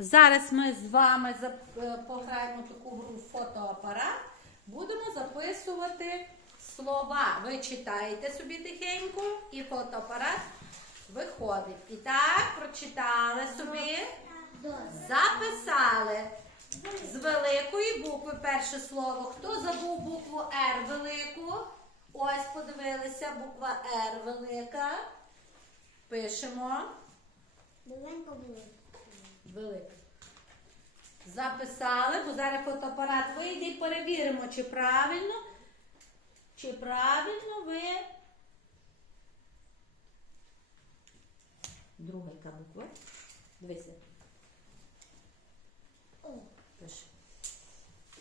Зараз ми з вами е, пограємо таку гру фотоапарат. Будемо записувати слова. Ви читаєте собі тихенько, і фотоапарат виходить. І так, прочитали собі, записали. З великої букви перше слово. Хто забув букву Р велику? Ось подивилися, буква Р велика. Пишемо. Маленько було. Велика. Записали, бо зараз фотоапарат вийде і перевіримо, чи правильно, чи правильно ви. Друга яка буква? Дивися. Пиши.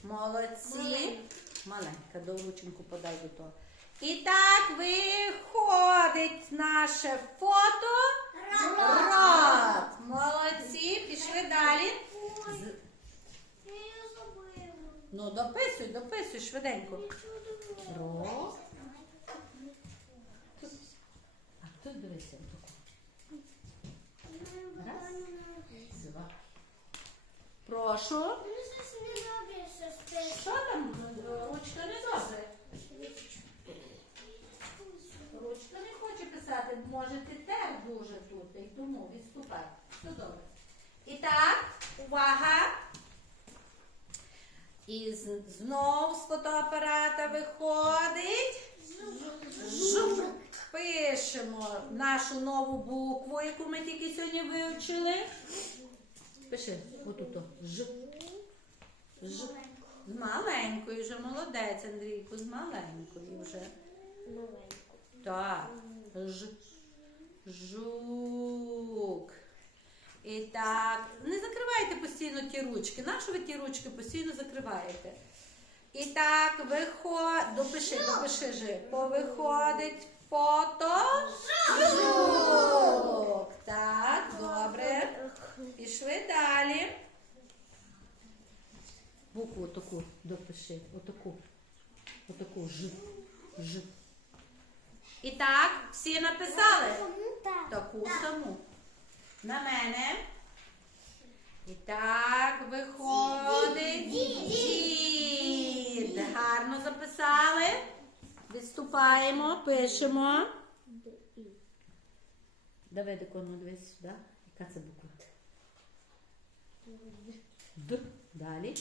Молодці. Маленька, рученьку подай до того. І так виходить наше фото. Рот. Молодці. Пішли далі. З-. Ну, дописуй, дописуй швиденько. Ро. А тут дивися. Раз. Два. Прошу. Спиш. Що там? Ручка не добре. Ручка не хоче писати, може ти тер дуже тут, і тому відступай. Все добре. І так, увага. І з- знов з фотоапарата виходить. Жук. Пишемо нашу нову букву, яку ми тільки сьогодні вивчили. Пиши отут. Ж. Ж. З маленькою вже молодець, Андрійку, з маленькою вже. Маленько. Так. Ж. Жук. І так. Не закривайте постійно ті ручки. Нащо ви ті ручки постійно закриваєте? І так, виход... допиши, допиши же. Повиходить фото. Жук. Так, добре. Пішли далі. Букву отаку допиши. Отаку. Отаку ж. Ж. І так, всі написали? Таку саму. На мене. І так виходить дід. Гарно записали. Відступаємо, пишемо. Давай дикону дивись сюди. Яка це буква? Д. Далі.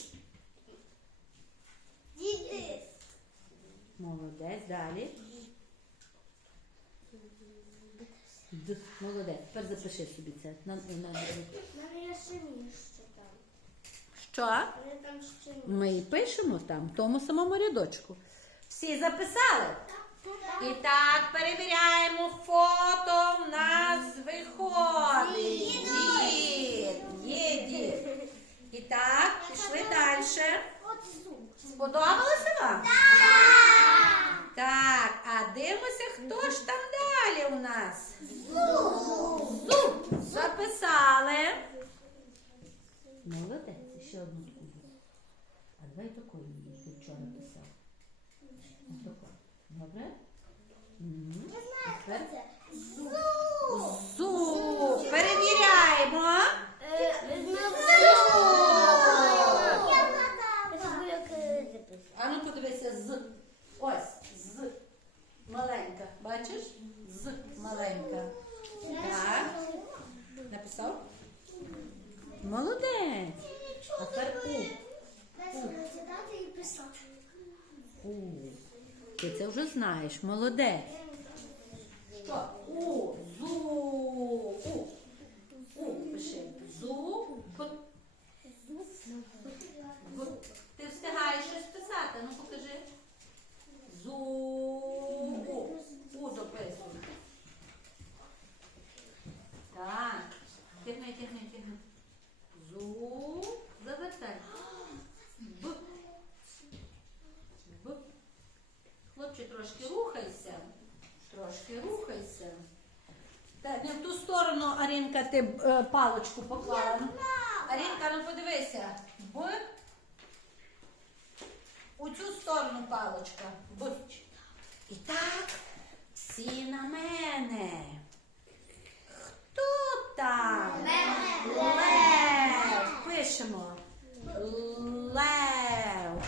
Діди. Молодець. Далі. Д. Молодець. Тепер запиши собі це. На, на, на. Мене ще місце там. Що? Мене там ще місце. Ми і пишемо там, в тому самому рядочку. Всі записали? І так, перевіряємо фото. В нас виходить. Дід. Є дід. І так, пішли далі. От звук. Сподобалося вам? Так, а дивимося, хто ж там далі у нас? Зуб. Записали. Молодець, ще одну таку. А давай такою будеш, ти вчора писав. Добре? Я знаю, хто це. Зуб. Зуб. Перевіряємо. А ну подивися з. Ось, з. Маленька. Бачиш? З маленька. Так. Написав? Молодець. А тепер У. Ти це вже знаєш. Молодець. Що? У. Зу. У. У. Пиши. Зу. Б. Б. Ти встигаєш щось писати? Ну покажи. Зу. У. У дописуй. Так. Тягни, тягни, тягни. Зу. Завертай. Б. Б. Хлопче, трошки рухайся. Трошки рухайся. Так, не в ту сторону, Арінка, ти е, паличку поклала. Арінка, ну подивися. Б. У цю сторону паличка. Б. І так, всі на мене. Хто там? Лев. пишемо. Лев.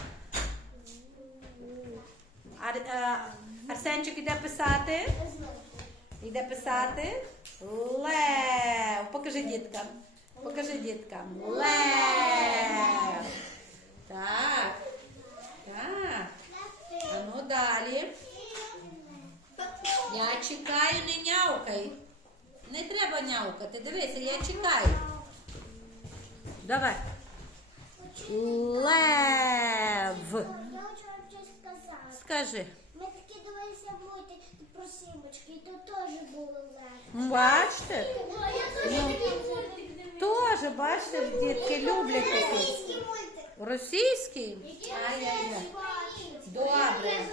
Ар, е, Арсенчик іде писати. Іде писати. Лев. Покажи діткам. Покажи діткам. Лев. Так. Так. А ну далі. Я чекаю, не няукай. Не треба няукати. Дивися, я чекаю. Давай. Лев. Скажи. Ми такі дивилися мультик про сімочки, і тут теж були лев. Бачите? Я теж. Теж, бачите, дітки люблять такі. Російський мультик. Російський? Ай-яй-яй. Добре.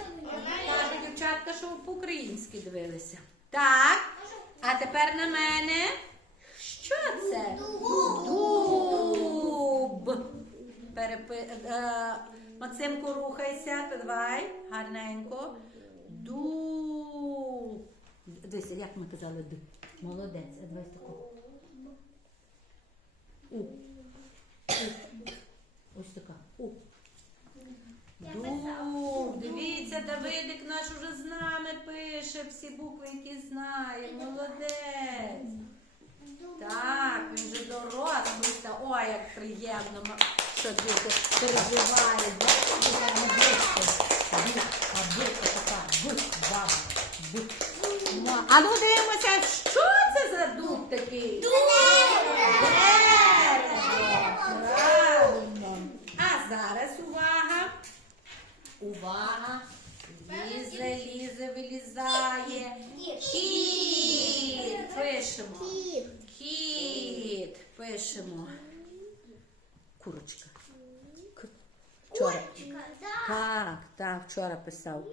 Так, дівчатка, що по-українськи дивилися. Так. А тепер на мене. Що це? Дуб. Перепи... е, Максимку, рухайся, давай, гарненько. Дивися, як ми казали д. Молодець. А давай тако. У. У. Ось така. У. Дуб. Дивіться, Давидик наш уже з нами пише всі букви, які знає. Молодець. Так, він вже дорослий. Ой, як приємно, що діти переживають. Бачите, яка медичка. Бик, а бик, така бик, баба, бик. Ну, А ну дивимося, що це за Правильно. А зараз увага. Увага. Лізе, лізе, вилізає. Кіт. Пишемо. Кіт. Пишемо. Курочка. Вчора. Так, так, вчора писав.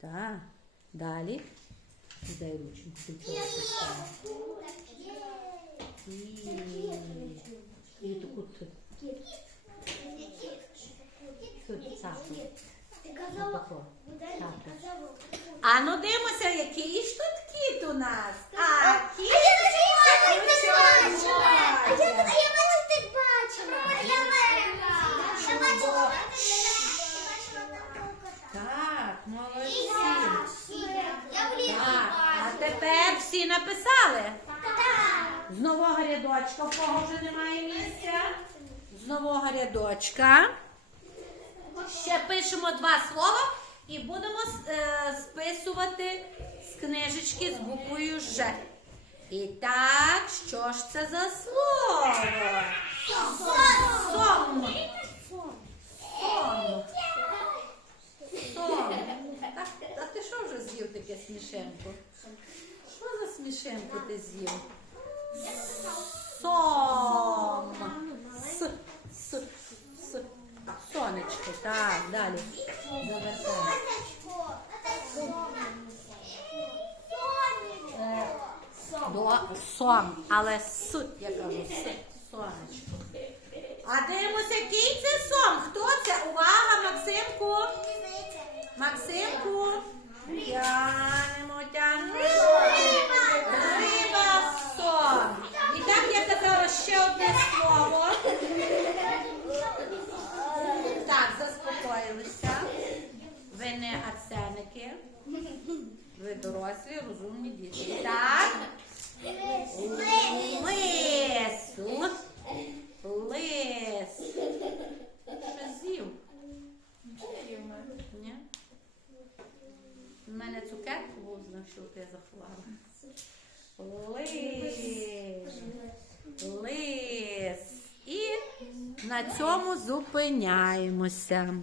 Так. Далі. Дай ручку. ти вчора писав. І таку тут. Тут цапу. А ну дивимося, який ж тут кіт у нас. А кіт. А я Ну, бачила. А я бачила? я бачила. Я бачила. Я бачила. Так, молодці. Я в лісі Так, а тепер всі написали. З нового рядочка, в кого вже немає місця. З нового рядочка. Ще пишемо два слова і будемо е, списувати з книжечки з буквою Ж. І так, що ж це за слово? Сом. Сом. Сом. Так, а ти що вже з'їв таке смішенко? Що за смішенку ти з'їв? Сом. С, с, с. Сонечко. Так, далі. Завертаємо. Е, До сом, але суть, я кажу, с, сонечко. А дивимося, який це сом? Хто це? Увага, Максимку. Максимку. Тянемо, тянемо. Риба сон. І так я казала ще одне слово. Так, заспокоїлися. Ви не аценики. Ви дорослі, розумні діти. Так. Лис. Л. Лис. Що з'їв? Ні? У мене цукерку був, знав, що ти заховала. Лис. Лис. І на цьому зупиняємося.